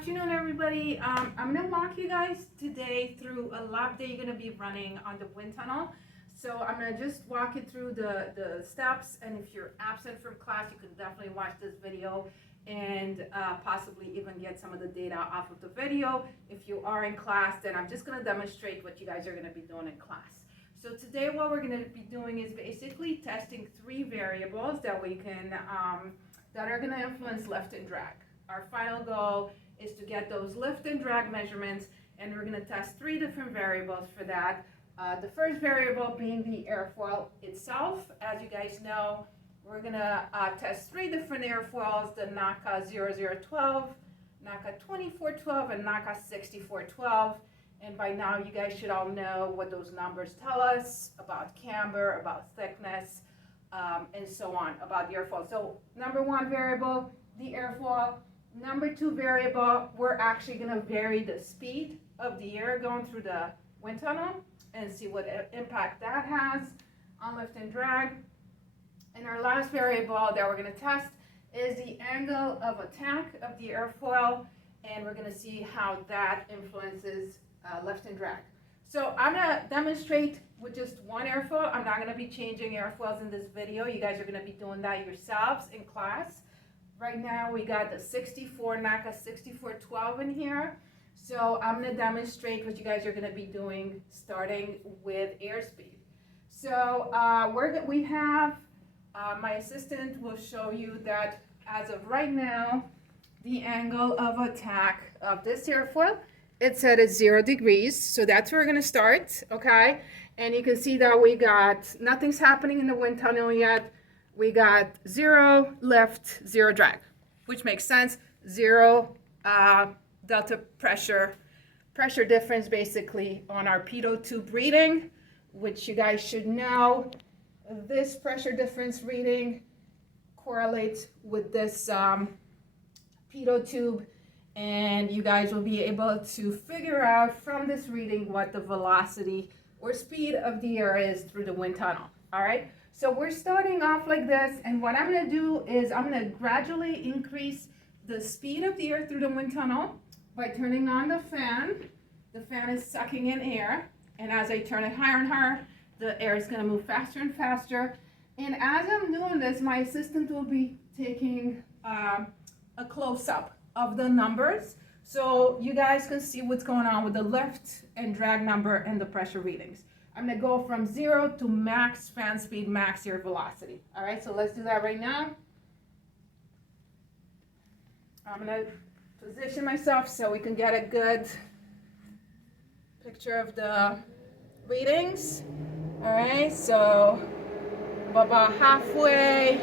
afternoon, everybody. I'm going to walk you guys today through a lap that you're going to be running on the wind tunnel. So I'm going to just walk you through the steps, and if you're absent from class, you can definitely watch this video and possibly even get some of the data off of the video. If you are in class, then I'm just going to demonstrate what you guys are going to be doing in class. So today what we're going to be doing is basically testing three variables that we can that are going to influence lift and drag. Our final goal is to get those lift and drag measurements, and we're going to test three different variables for that. The first variable being the airfoil itself. As you guys know, we're going to test three different airfoils: the NACA 0012, NACA 2412, and NACA 6412. And by now you guys should all know what those numbers tell us about camber, about thickness, and so on, about the airfoil. So number one variable, the airfoil. Number two variable, we're actually going to vary the speed of the air going through the wind tunnel and see what impact that has on lift and drag. And our last variable that we're going to test is the angle of attack of the airfoil, and we're going to see how that influences lift and drag. So I'm going to demonstrate with just one airfoil. I'm not going to be changing airfoils in this video. You guys are going to be doing that yourselves in class. Right now we got the 64 NACA 6412 in here. So I'm going to demonstrate what you guys are going to be doing starting with airspeed. So we have, my assistant will show you that as of right now, the angle of attack of this airfoil, it's at 0 degrees. So that's where we're going to start, okay? And you can see that we got, nothing's happening in the wind tunnel yet. We got 0 lift, 0 drag, which makes sense. 0 delta pressure difference basically on our pitot tube reading, which you guys should know. This pressure difference reading correlates with this pitot tube, and you guys will be able to figure out from this reading what the velocity or speed of the air is through the wind tunnel. All right. So we're starting off like this, and what I'm going to do is I'm going to gradually increase the speed of the air through the wind tunnel by turning on the fan. The fan is sucking in air, and as I turn it higher and higher, the air is going to move faster and faster. And as I'm doing this, my assistant will be taking a close-up of the numbers, so you guys can see what's going on with the lift and drag number and the pressure readings. I'm going to go from 0 to max fan speed, max air velocity. All right, so let's do that right now. I'm going to position myself so we can get a good picture of the readings. All right, so about halfway.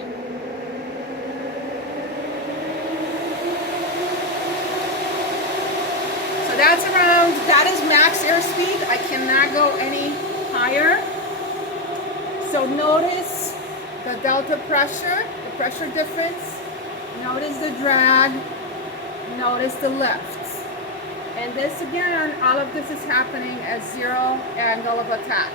So that's around, that is max airspeed. I cannot go any higher. So notice the delta pressure, the pressure difference. Notice the drag. Notice the lift. And this again, all of this is happening at 0 angle of attack.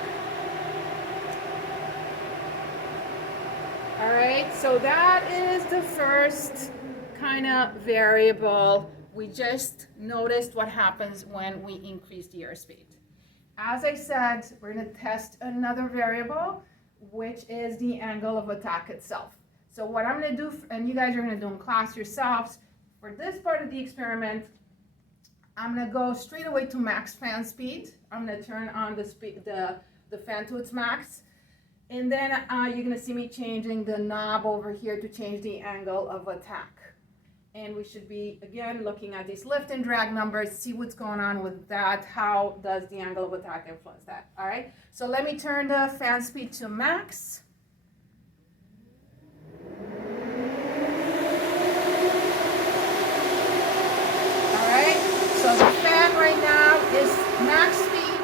All right, so that is the first kind of variable. We just noticed what happens when we increase the airspeed. As I said, we're going to test another variable, which is the angle of attack itself. So what I'm going to do, and you guys are going to do in class yourselves, for this part of the experiment, I'm going to go straight away to max fan speed. I'm going to turn on the fan to its max. And then you're going to see me changing the knob over here to change the angle of attack. And we should be, again, looking at these lift and drag numbers, see what's going on with that. How does the angle of attack influence that? All right, so let me turn the fan speed to max. All right, so the fan right now is max speed.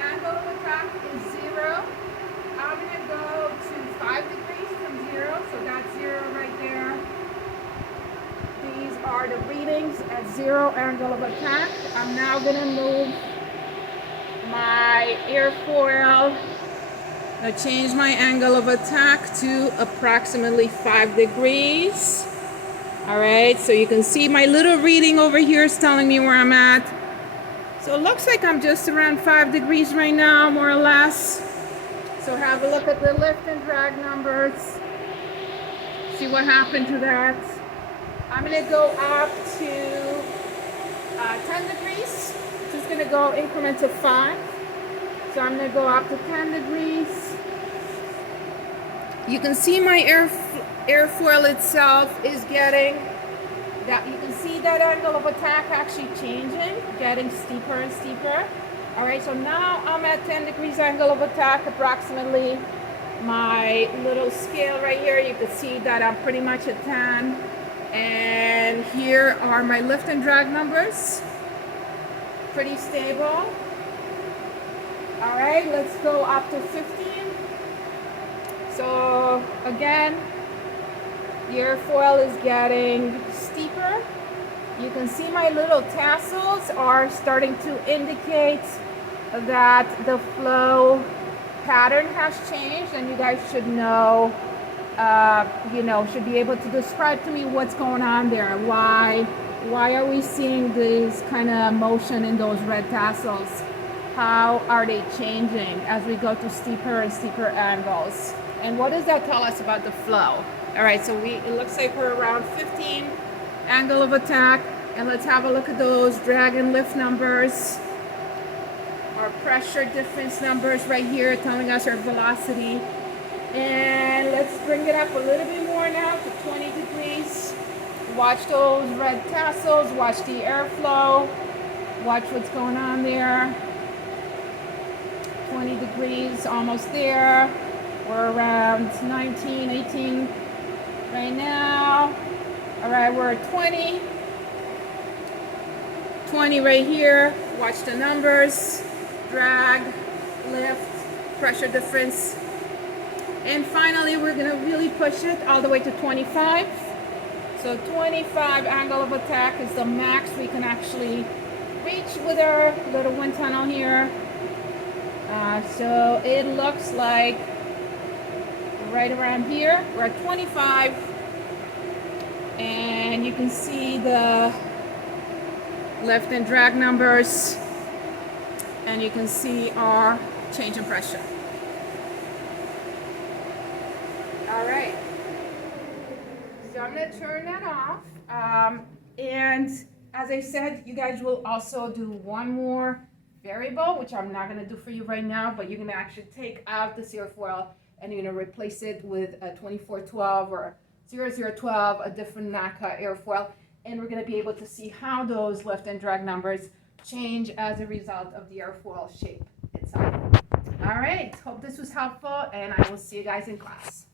Angle of attack is 0. I'm going to go to 5 degrees from 0, so that's 0 right there. These are the readings at 0 angle of attack. I'm now going to move my airfoil. I change my angle of attack to approximately 5 degrees. All right, so you can see my little reading over here is telling me where I'm at. So it looks like I'm just around 5 degrees right now, more or less. So have a look at the lift and drag numbers. See what happened to that. I'm gonna go up to 10 degrees. Just gonna go increments of 5. So I'm gonna go up to 10 degrees. You can see my airfoil itself is getting that. You can see that angle of attack actually changing, getting steeper and steeper. All right, so now I'm at 10 degrees angle of attack approximately. My little scale right here, you can see that I'm pretty much at 10. And here are my lift and drag numbers. Pretty stable. All right, let's go up to 15. So again, the airfoil is getting steeper. You can see my little tassels are starting to indicate that the flow pattern has changed, and you guys should know, should be able to describe to me what's going on there. Why are we seeing this kind of motion in those red tassels? How are they changing as we go to steeper and steeper angles? And what does that tell us about the flow? All right, so it looks like we're around 15 angle of attack, and let's have a look at those drag and lift numbers. Our pressure difference numbers right here telling us our velocity. And let's bring it up a little bit more now to 20 degrees. Watch those red tassels, watch the airflow, watch what's going on there. 20 degrees, almost there. We're around 19, 18 right now. All right, we're at 20. 20 right here. Watch the numbers. Drag, lift, pressure difference. And finally, we're gonna really push it all the way to 25. So 25 angle of attack is the max we can actually reach with our little wind tunnel here. So it looks like right around here, we're at 25. And you can see the lift and drag numbers. And you can see our change in pressure. All right. So I'm going to turn that off. And as I said, you guys will also do one more variable, which I'm not going to do for you right now, but you're going to actually take out this airfoil and you're going to replace it with a 2412 or 0012, a different NACA airfoil. And we're going to be able to see how those lift and drag numbers change as a result of the airfoil shape itself. All right, hope this was helpful, and I will see you guys in class.